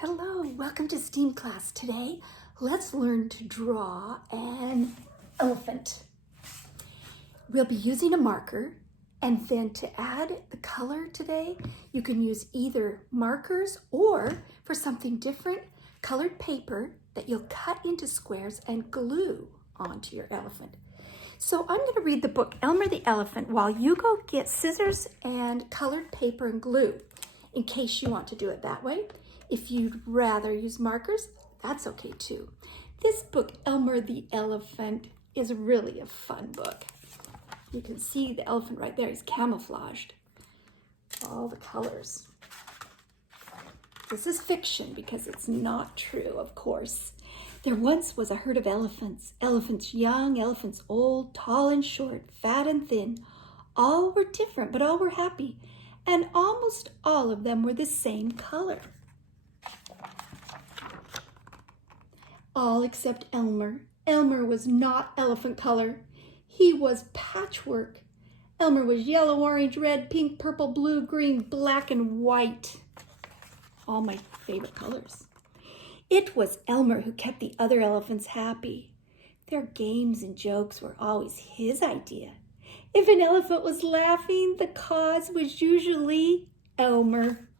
Hello, welcome to STEAM class. Today, let's learn to draw an elephant. We'll be using a marker, and then to add the color today, you can use either markers or, for something different, colored paper that you'll cut into squares and glue onto your elephant. So I'm going to read the book, Elmer the Elephant, while you go get scissors and colored paper and glue, in case you want to do it that way. If you'd rather use markers, that's okay too. This book, Elmer the Elephant, is really a fun book. You can see the elephant right there. He's camouflaged. All the colors. This is fiction because it's not true, of course. There once was a herd of elephants. Elephants young, elephants old, tall and short, fat and thin. All were different, but all were happy. And almost all of them were the same color. All except Elmer. Elmer was not elephant color. He was patchwork. Elmer was yellow, orange, red, pink, purple, blue, green, black, and white. All my favorite colors. It was Elmer who kept the other elephants happy. Their games and jokes were always his idea. If an elephant was laughing, the cause was usually Elmer.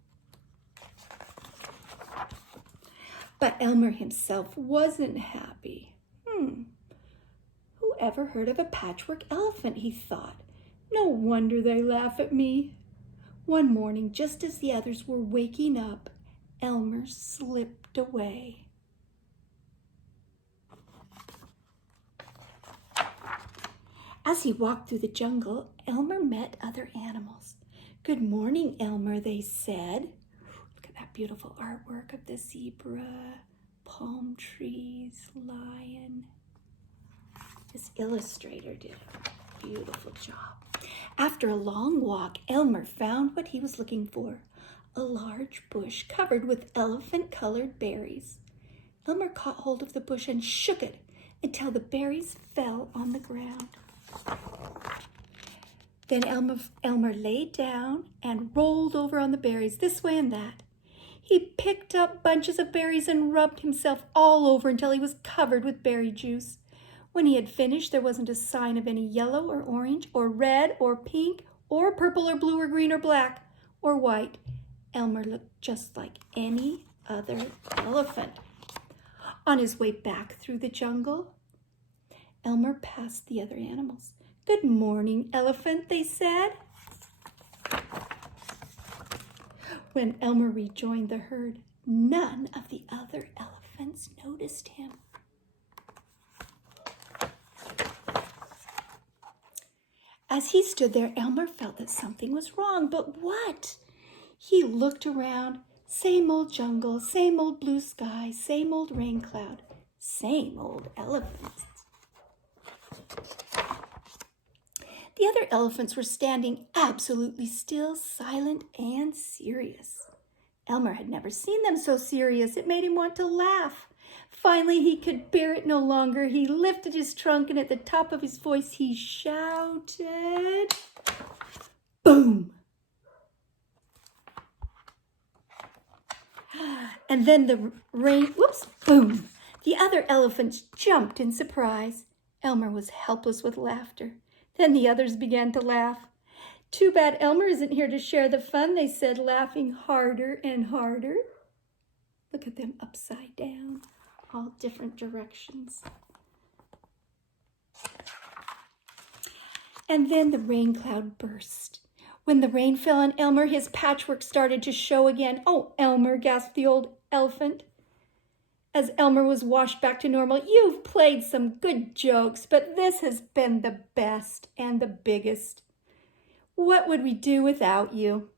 But Elmer himself wasn't happy. Who ever heard of a patchwork elephant, he thought. No wonder they laugh at me. One morning, just as the others were waking up, Elmer slipped away. As he walked through the jungle, Elmer met other animals. "Good morning, Elmer," they said. Look at that beautiful artwork of the zebra, palm trees, lion. This illustrator did a beautiful job. After a long walk, Elmer found what he was looking for, a large bush covered with elephant-colored berries. Elmer caught hold of the bush and shook it until the berries fell on the ground. Then Elmer lay down and rolled over on the berries, this way and that. He picked up bunches of berries and rubbed himself all over until he was covered with berry juice. When he had finished, there wasn't a sign of any yellow or orange or red or pink or purple or blue or green or black or white. Elmer looked just like any other elephant. On his way back through the jungle, Elmer passed the other animals. "Good morning, elephant," they said. When Elmer rejoined the herd, none of the other elephants noticed him. As he stood there, Elmer felt that something was wrong, but what? He looked around. Same old jungle, same old blue sky, same old rain cloud, same old elephants. The other elephants were standing absolutely still, silent, and serious. Elmer had never seen them so serious. It made him want to laugh. Finally, he could bear it no longer. He lifted his trunk, and at the top of his voice, he shouted, "Boom!" And then the rain, boom! The other elephants jumped in surprise. Elmer was helpless with laughter. Then the others began to laugh. "Too bad Elmer isn't here to share the fun," they said, laughing harder and harder. Look at them upside down, all different directions. And then the rain cloud burst. When the rain fell on Elmer, his patchwork started to show again. "Oh, Elmer," gasped the old elephant. As Elmer was washed back to normal, "You've played some good jokes, but this has been the best and the biggest. What would we do without you?"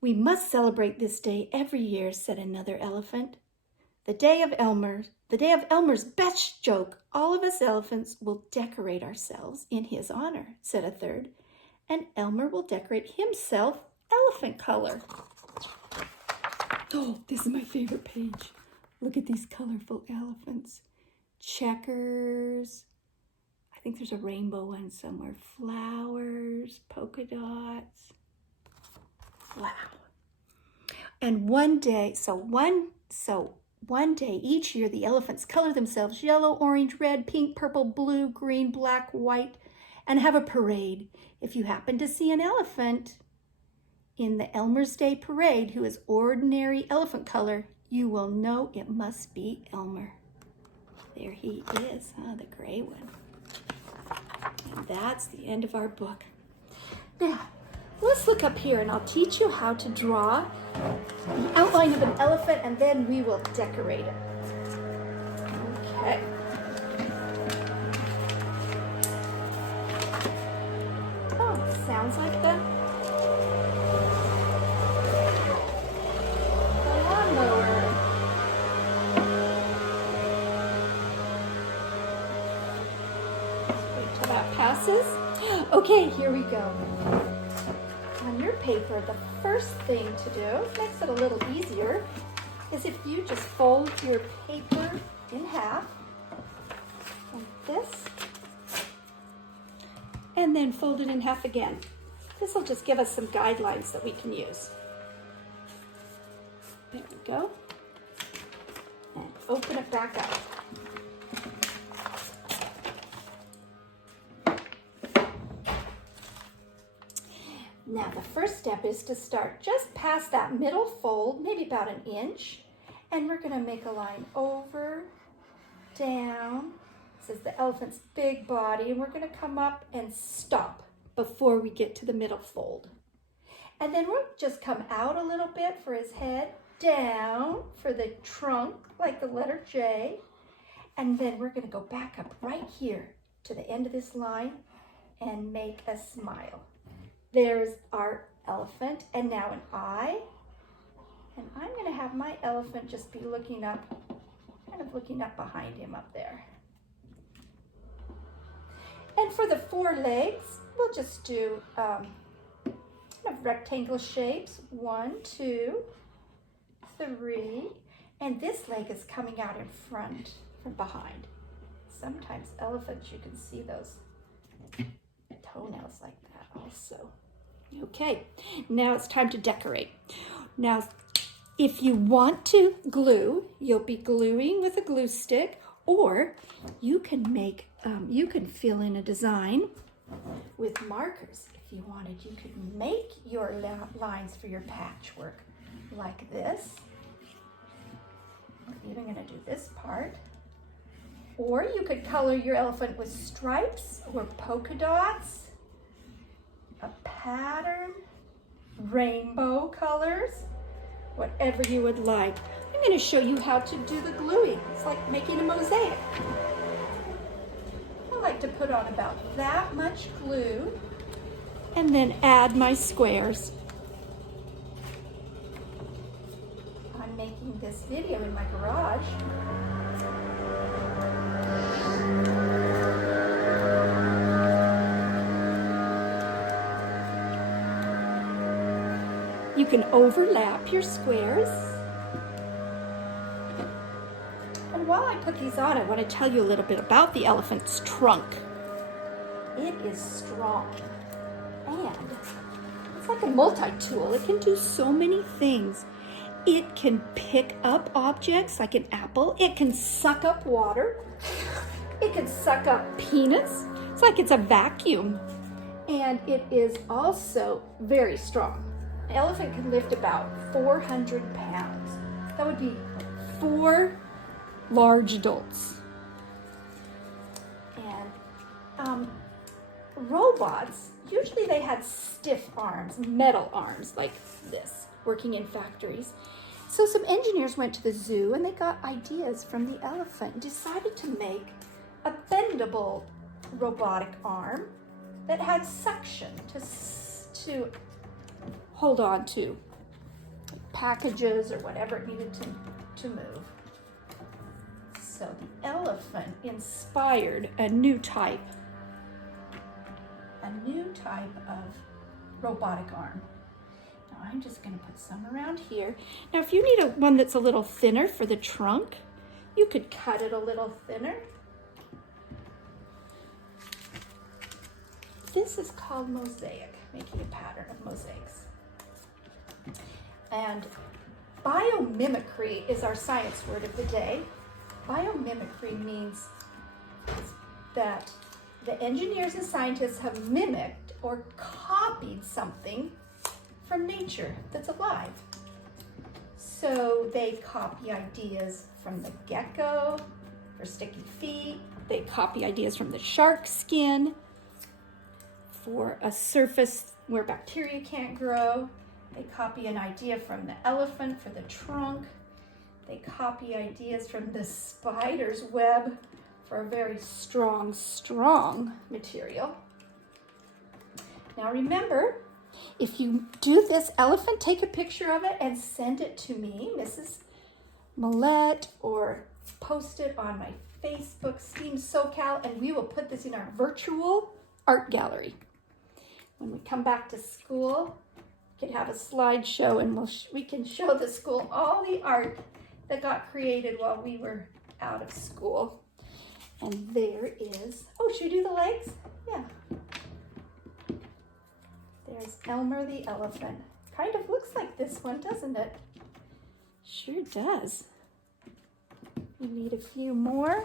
"We must celebrate this day every year," said another elephant. The day of Elmer's best joke. All of us elephants will decorate ourselves in his honor," said a third. "And Elmer will decorate himself elephant color." Oh, this is my favorite page. Look at these colorful elephants. Checkers. I think there's a rainbow one somewhere. Flowers, polka dots. Wow. And one day each year the elephants color themselves yellow, orange, red, pink, purple, blue, green, black, white, and have a parade. If you happen to see an elephant in the Elmer's Day parade who is ordinary elephant color, you will know it must be Elmer. There he is, the gray one. And that's the end of our book. Now, let's look up here and I'll teach you how to draw the outline of an elephant and then we will decorate it. Okay. Oh, sounds like the lawnmower. Let's wait till that passes. Okay, here we go. On your paper, the first thing to do, makes it a little easier, is if you just fold your paper in half, like this, and then fold it in half again. This will just give us some guidelines that we can use. There we go. And open it back up. Now the first step is to start just past that middle fold, maybe about an inch, and we're going to make a line over, down. This is the elephant's big body, and we're going to come up and stop before we get to the middle fold. And then we'll just come out a little bit for his head, down for the trunk, like the letter J, and then we're going to go back up right here to the end of this line and make a smile. There's our elephant, and now an eye. And I'm going to have my elephant just be looking up, kind of looking up behind him up there. And for the four legs, we'll just do kind of rectangle shapes. 1, 2, 3. And this leg is coming out in front from behind. Sometimes elephants, you can see those toenails like that also. Okay, now it's time to decorate. Now, if you want to glue, you'll be gluing with a glue stick, or you can make, you can fill in a design with markers. If you wanted, you could make your lines for your patchwork like this. We're even going to do this part. Or you could color your elephant with stripes or polka dots, a pattern, rainbow colors, whatever you would like. I'm going to show you how to do the gluing. It's like making a mosaic. I like to put on about that much glue and then add my squares. I'm making this video in my garage. You can overlap your squares. And while I put these on, I want to tell you a little bit about the elephant's trunk. It is strong and it's like a multi-tool. It can do so many things. It can pick up objects like an apple. It can suck up water. It can suck up peanuts. It's like it's a vacuum. And it is also very strong. An elephant can lift about 400 pounds. That would be 4 large adults. And robots, usually they had stiff arms, metal arms like this, working in factories. So some engineers went to the zoo and they got ideas from the elephant and decided to make a bendable robotic arm that had suction to hold on to packages or whatever it needed to move. So the elephant inspired a new type of robotic arm. Now I'm just going to put some around here. Now if you need one that's a little thinner for the trunk, you could cut it a little thinner. This is called mosaic, making a pattern of mosaics. And Biomimicry is our science word of the day. Biomimicry means that the engineers and scientists have mimicked or copied something from nature that's alive. So they copy ideas from the gecko for sticky feet. They copy ideas from the shark skin for a surface where bacteria can't grow. They copy an idea from the elephant for the trunk. They copy ideas from the spider's web for a very strong material. Now remember, if you do this elephant, take a picture of it and send it to me, Mrs. Millette, or post it on my Facebook, STEAM SoCal, and we will put this in our virtual art gallery. When we come back to school, we can have a slideshow and we can show the school all the art that got created while we were out of school. And there is, oh, should we do the legs? Yeah. There's Elmer the elephant. Kind of looks like this one, doesn't it? Sure does. We need a few more.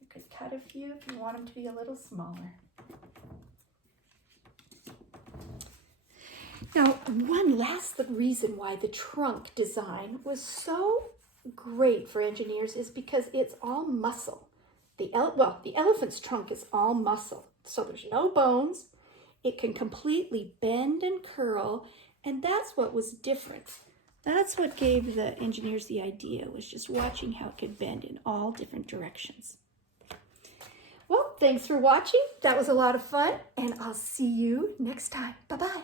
You could cut a few if you want them to be a little smaller. Now, one last reason why the trunk design was so great for engineers is because it's all muscle. The elephant's trunk is all muscle, so there's no bones. It can completely bend and curl, and that's what was different. That's what gave the engineers the idea, was just watching how it could bend in all different directions. Well, thanks for watching. That was a lot of fun, and I'll see you next time. Bye-bye.